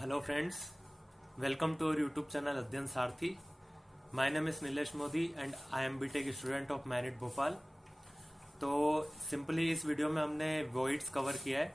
Hello friends, welcome to our YouTube channel Adyan Sarthi. My name is Nilesh Modi and I am BTech student of Merit Bhopal. तो simply इस video में हमने voids cover किया है।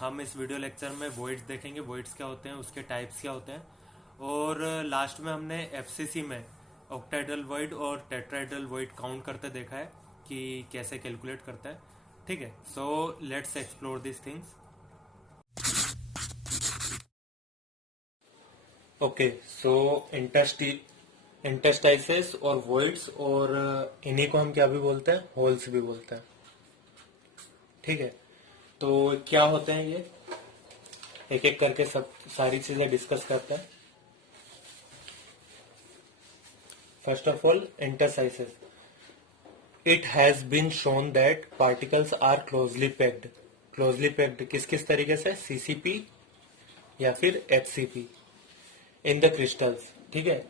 हम इस video lecture में वॉइड्स देखेंगे, वॉइड्स क्या होते हैं, उसके टाइप्स क्या होते हैं, और लास्ट में हमने एफसीसी में ऑक्टाहेड्रल वॉइड और टेट्राहेड्रल वॉइड काउंट करते देखा है कि कैसे कैलकुलेट करता है। ठीक है, so let's explore this things. Okay, so interstices और वॉइड्स, और इन्हीं को हम क्या भी बोलते हैं, होल्स भी बोलते हैं। ठीक है, तो क्या होते हैं ये, एक एक करके सब सारी चीजें डिस्कस करते हैं। First of all, interstices. It has been shown that particles are closely packed. Closely packed किस किस तरीके से, सीसीपी या फिर एचसीपी in the crystals। ठीक है,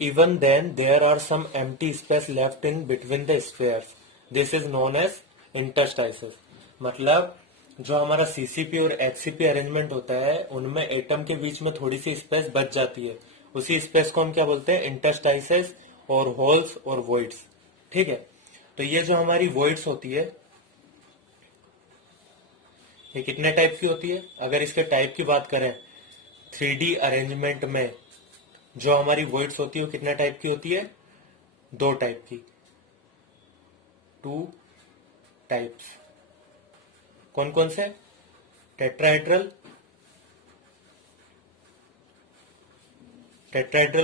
even then there are some empty space left in between the spheres, this is known as interstices। मतलब जो हमारा सीसीपी और एचसीपी अरेंजमेंट होता है उनमें एटम के बीच में थोड़ी सी स्पेस बच जाती है, उसी स्पेस को हम क्या बोलते हैं, इंटरस्टाइसेस और होल्स और वॉइड्स। ठीक है, तो ये जो हमारी वॉइड्स होती है ये कितने टाइप की होती है, अगर इसके टाइप की बात करें 3D अरेंजमेंट में जो हमारी वॉइड्स होती है वो कितने टाइप की होती है, दो टाइप की, 2 टाइप्स। कौन कौन से, टेट्राहेड्रल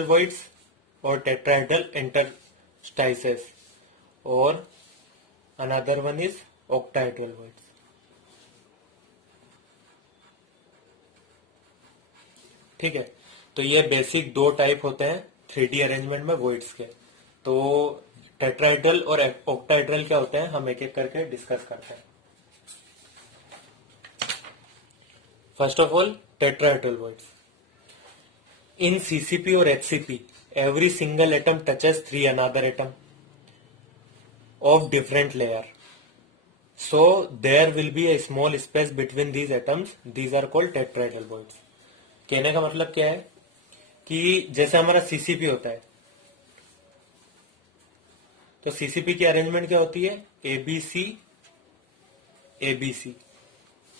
वॉइड्स और टेट्राहेड्रल इंटरस्टाइसेस, और another one is octahedral voids. ठीक है, तो ये बेसिक दो टाइप होते हैं 3D अरेंजमेंट में वॉइड्स के। तो टेट्राहेड्रल और ऑक्टाहेड्रल क्या होते हैं, हम एक एक करके डिस्कस करते हैं। First of all, tetrahedral voids. In CCP और HCP every single atom touches 3 another atom of different layer, so there will be a small space between these atoms, these are called tetrahedral voids. कहने का मतलब क्या है कि जैसे हमारा CCP होता है, तो सीसीपी की अरेंजमेंट क्या होती है, एबीसी एबीसी।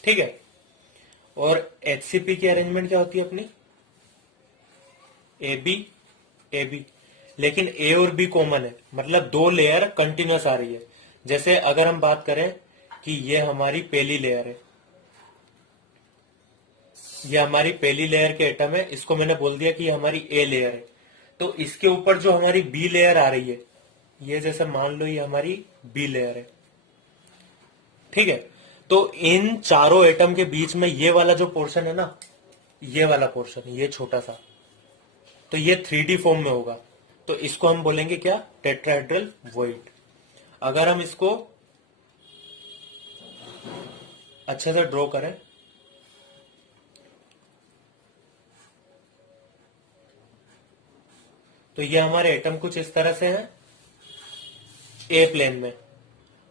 ठीक है, और एचसीपी की अरेंजमेंट क्या होती है अपनी, एबी एबी, लेकिन ए और बी कॉमन है, मतलब दो लेयर कंटिन्यूस आ रही है। जैसे अगर हम बात करें कि ये हमारी पहली लेयर है, ये हमारी पहली लेयर के एटम है, इसको मैंने बोल दिया कि ये हमारी ए लेयर है, तो इसके ऊपर जो हमारी बी लेयर आ रही है, ये जैसे मान लो ये हमारी बी लेयर है। ठीक है, तो इन चारों एटम के बीच में ये वाला जो पोर्शन है ना, ये वाला पोर्शन, ये छोटा सा, तो ये 3D फॉर्म में होगा, तो इसको हम बोलेंगे क्या, टेट्राहेड्रल वॉइड। अगर हम इसको अच्छे से ड्रॉ करें, तो ये हमारे एटम कुछ इस तरह से है ए प्लेन में,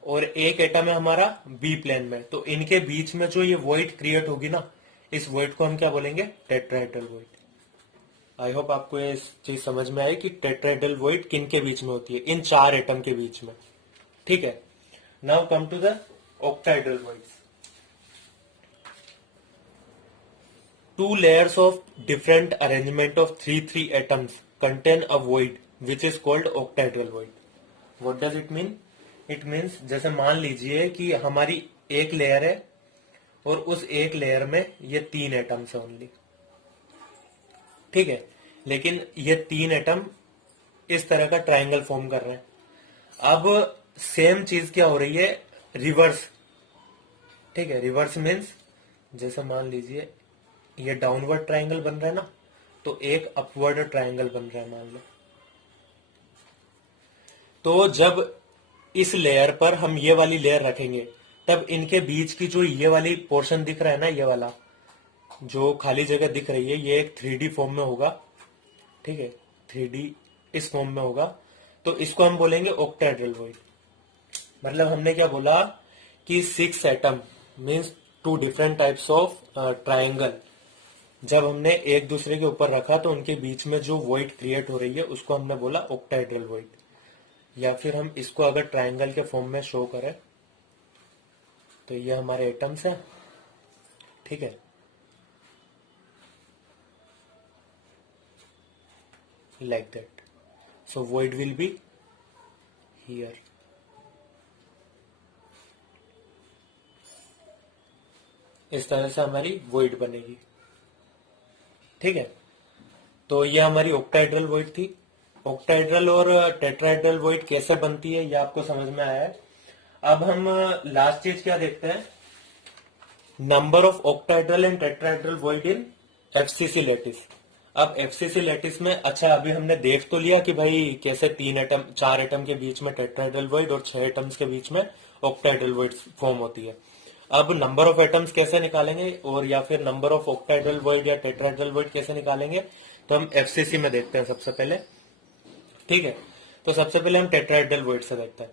और एक एटम है हमारा बी प्लेन में, तो इनके बीच में जो ये वॉइड क्रिएट होगी ना, इस वॉइड को हम क्या बोलेंगे, टेट्राहेड्रल वॉइड। आई होप आपको ये चीज समझ में आई कि टेट्राहेड्रल वॉइड किन के बीच में होती है, इन चार एटम के बीच में। ठीक है, now come to the octahedral voids. 2 layers of different arrangement of 3 atoms contain a void which is called octahedral void। What does it mean? It means जैसे मान लीजिए कि हमारी एक लेयर है और उस एक लेयर में ये 3 एटम्स है ओनली। ठीक है, लेकिन ये 3 एटम इस तरह का ट्राइंगल फॉर्म कर रहे हैं। अब सेम चीज क्या हो रही है, रिवर्स। ठीक है, रिवर्स मीन्स जैसे मान लीजिए ये डाउनवर्ड ट्राइंगल बन रहा है ना, तो एक अपवर्ड ट्राइंगल बन रहा है मान लो। तो जब इस लेयर पर हम ये वाली लेयर रखेंगे, तब इनके बीच की जो ये वाली पोर्शन दिख रहा है ना, ये वाला जो खाली जगह दिख रही है, ये एक 3D फॉर्म में होगा। ठीक है, 3D इस फॉर्म में होगा, तो इसको हम बोलेंगे ऑक्टाहेड्रल वॉइड। मतलब हमने क्या बोला कि 6 atom means 2 different types of triangle जब हमने एक दूसरे के ऊपर रखा तो उनके बीच में जो वॉइड क्रिएट हो रही है उसको हमने बोला ऑक्टाहेड्रल वॉइड। या फिर हम इसको अगर ट्रायंगल के फॉर्म में शो करें तो ये हमारे एटम्स हैं, ठीक है। Like that, so void will be here. इस तरह से हमारी वॉइड बनेगी, ठीक है। तो ये हमारी ऑक्टाहेड्रल वॉइड थी। ऑक्टाहेड्रल और टेट्राहेड्रल वॉइड कैसे बनती है ये आपको समझ में आया है। अब हम लास्ट चीज क्या देखते हैं, number of octahedral and tetrahedral void in FCC lattice. अब एफसीसी लैटिस में अच्छा अभी हमने देख तो लिया कि भाई कैसे 4 एटम के बीच में टेट्राहेड्रल वॉइड और 6 एटम्स के बीच में ऑक्टाहेड्रल वॉइड फॉर्म होती है। अब नंबर ऑफ एटम्स कैसे निकालेंगे और या फिर नंबर ऑफ ऑक्टाहेड्रल वॉइड या टेट्राहेड्रल वॉइड कैसे निकालेंगे, तो हम एफसीसी में देखते हैं सबसे पहले, ठीक है। तो सबसे पहले हम टेट्राहेड्रल वॉइड से देखते हैं।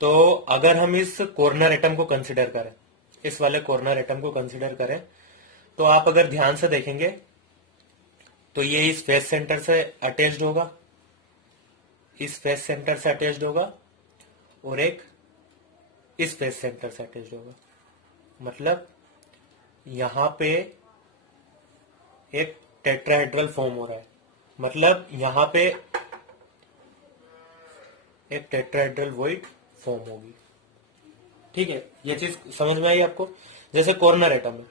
तो अगर हम इस कॉर्नर एटम को कंसिडर करें, इस वाले कॉर्नर एटम को कंसिडर करें, तो आप अगर ध्यान से देखेंगे तो ये इस फेस सेंटर से अटैच्ड होगा, इस फेस सेंटर से अटैच्ड होगा और एक इस फेस सेंटर से अटैच्ड होगा। मतलब यहां पे एक टेट्राहेड्रल फॉर्म हो रहा है, मतलब यहां पे एक टेट्राहेड्रल वॉइड फॉर्म होगी, ठीक है। ये चीज समझ में आई आपको। जैसे कॉर्नर एटम है,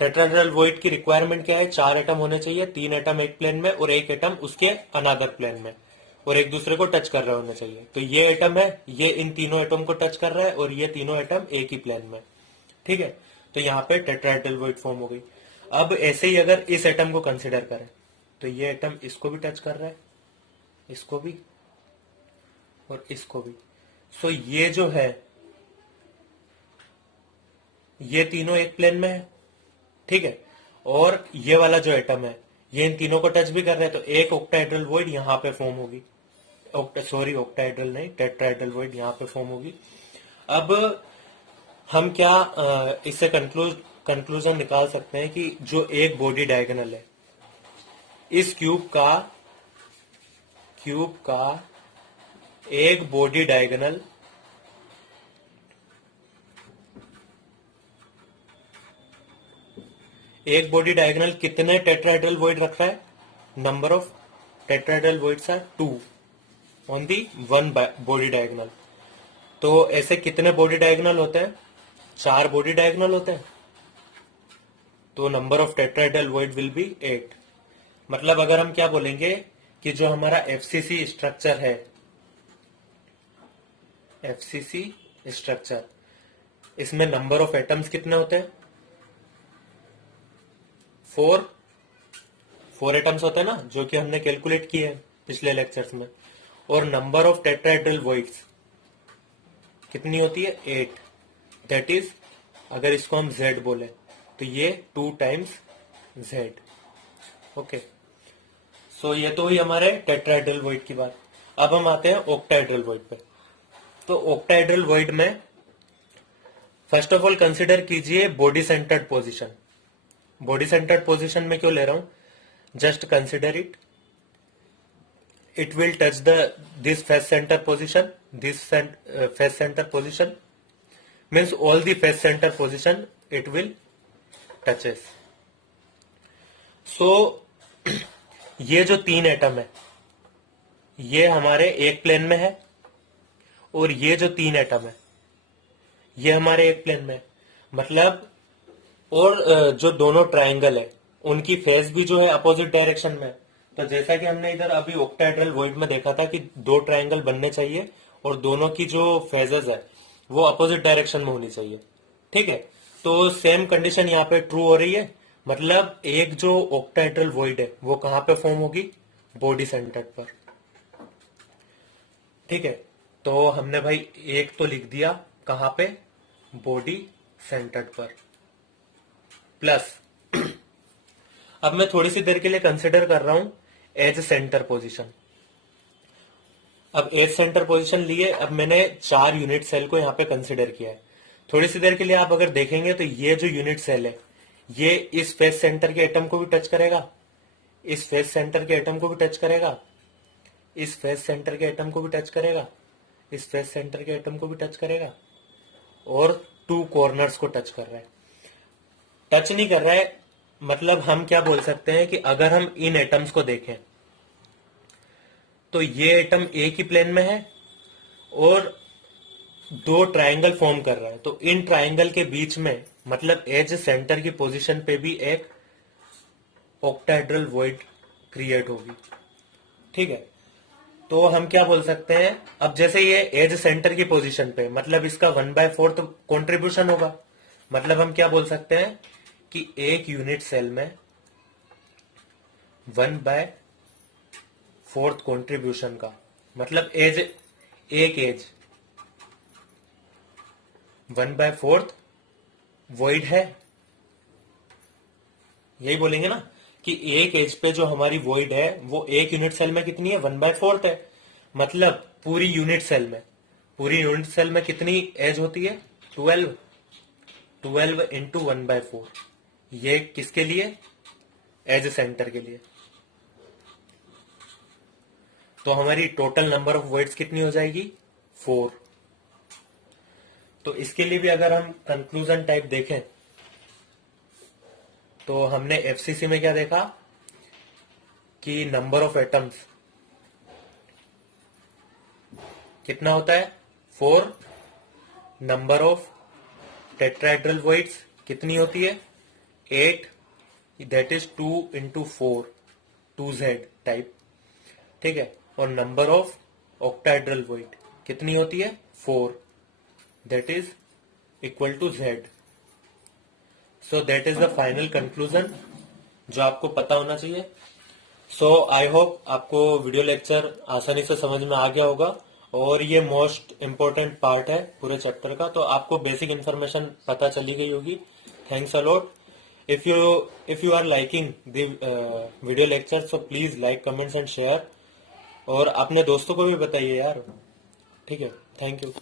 टेट्राहेड्रल वॉइड की रिक्वायरमेंट क्या है, 4 एटम होने चाहिए, 3 एटम एक प्लेन में और एक एटम उसके अनदर प्लेन में, और एक दूसरे को टच कर रहे होने चाहिए। तो ये एटम है, ये इन तीनों एटम को टच कर रहा है और ये तीनों एटम एक ही प्लेन में, ठीक है। तो यहाँ पे टेट्राहेड्रल वॉइड फॉर्म हो गई। अब ऐसे ही अगर इस एटम को कंसिडर करें तो ये एटम इसको भी टच कर रहा है, इसको भी और इसको भी। सो ये जो है ये तीनों एक प्लेन में है, ठीक है। और ये वाला जो एटम है ये इन तीनों को टच भी कर रहा है, तो एक ऑक्टाहेड्रल वॉइड यहां पे फॉर्म होगी। ऑक्टाहेड्रल नहीं, टेट्राहेड्रल वॉइड यहां पे फॉर्म होगी। अब हम क्या इससे कंक्लूजन निकाल सकते हैं कि जो एक बॉडी डायगोनल है, इस क्यूब का एक बॉडी डायगोनल कितने टेट्राहेड्रल वॉइड रख रहा है, number of tetrahedral voids are 2 on the one body diagonal. तो ऐसे कितने बॉडी डायगोनल होते हैं, 4 बॉडी डायगोनल होते हैं। तो number of tetrahedral void will be 8। मतलब अगर हम क्या बोलेंगे कि जो हमारा एफसीसी स्ट्रक्चर है, एफसीसी स्ट्रक्चर, इसमें नंबर ऑफ एटम्स कितने होते हैं, 4 एटम्स होते हैं ना, जो कि हमने कैलकुलेट किए हैं पिछले लेक्चर्स में। और नंबर ऑफ टेट्राहेड्रल वॉइड्स कितनी होती है, 8। दैट इज अगर इसको हम z बोले तो ये 2 टाइम्स z। ओके, सो ये तो हुई हमारे टेट्राहेड्रल वॉइड की बात। अब हम आते हैं ऑक्टाहेड्रल वॉइड पे। तो ऑक्टाहेड्रल वॉइड में फर्स्ट ऑफ ऑल कंसिडर कीजिए body centred position. Body centred position में क्यों ले रहा हूं, just consider it, it will touch this face center position, face center position means all the face center position it will touches. So ये जो 3 atom है ये हमारे एक प्लेन में है और ये जो 3 एटम है ये हमारे एक प्लेन में है। मतलब और जो दोनों ट्रायंगल है उनकी फेस भी जो है अपोजिट डायरेक्शन में है। तो जैसा कि हमने इधर अभी ऑक्टाहेड्रल वॉइड में देखा था कि 2 ट्रायंगल बनने चाहिए और दोनों की जो फेजेस है वो अपोजिट डायरेक्शन में होनी चाहिए, ठीक है। तो सेम कंडीशन यहाँ पे ट्रू हो रही है। मतलब एक जो ऑक्टाहेड्रल वॉइड है वो कहां पे फॉर्म होगी, बॉडी सेंटर पर, ठीक है। तो हमने भाई एक तो लिख दिया कहां पे, बॉडी सेंटर पर। प्लस अब मैं थोड़ी सी देर के लिए कंसिडर कर रहा हूं एज सेंटर पोजीशन। अब एज सेंटर पोजीशन लिए, अब मैंने 4 यूनिट सेल को यहां पे कंसिडर किया है। थोड़ी सी देर के लिए आप अगर देखेंगे तो ये जो यूनिट सेल है ये इस फेस सेंटर के एटम को भी टच करेगा, इस फेस सेंटर के एटम को भी टच करेगा, इस फेस सेंटर के एटम को भी टच करेगा, इस फेस सेंटर के एटम को भी टच करेगा, और 2 कॉर्नर्स को टच कर रहा है। टच नहीं कर रहा है मतलब हम क्या बोल सकते हैं कि अगर हम इन एटम्स को देखें तो ये एटम एक ही प्लेन में है और 2 ट्रायंगल फॉर्म कर रहा है, तो इन ट्रायंगल के बीच में मतलब एज सेंटर की पोजीशन पे भी एक ऑक्टाहेड्रल वॉइड क्रिएट होगी। ठीक है, तो हम क्या बोल सकते हैं, अब जैसे ये एज सेंटर की पोजीशन पे मतलब इसका 1/4 कॉन्ट्रीब्यूशन होगा, मतलब हम क्या बोल सकते हैं कि एक यूनिट सेल में 1/4 कॉन्ट्रीब्यूशन का मतलब एज, एक एज 1/4 वॉइड है, यही बोलेंगे ना कि एक एज पे जो हमारी वॉइड है वो एक यूनिट सेल में कितनी है, 1/4 है। मतलब पूरी यूनिट सेल में कितनी एज होती है, 12 इंटू 1/4। ये किसके लिए, एज सेंटर के लिए। तो हमारी टोटल नंबर ऑफ वॉइड्स कितनी हो जाएगी, 4। तो इसके लिए भी अगर हम कंक्लूजन टाइप देखें तो हमने एफसीसी में क्या देखा कि नंबर ऑफ एटम्स कितना होता है, 4। नंबर ऑफ टेट्राहेड्रल वॉइड्स कितनी होती है, 8, that is 2 into 4, 2Z type. ठीक है, और नंबर ऑफ ऑक्टाहेड्रल वॉइड कितनी होती है, 4, that is equal to Z। So that is the final conclusion जो आपको पता होना चाहिए। सो आई होप आपको वीडियो लेक्चर आसानी से समझ में आ गया होगा, और ये मोस्ट इम्पोर्टेंट पार्ट है पूरे चैप्टर का, तो आपको बेसिक इन्फॉर्मेशन पता चली गई होगी। Thanks a lot. If you are liking the video lecture so please like, comments and share, और अपने दोस्तों को भी बताइए यार। ठीक है, थैंक यू।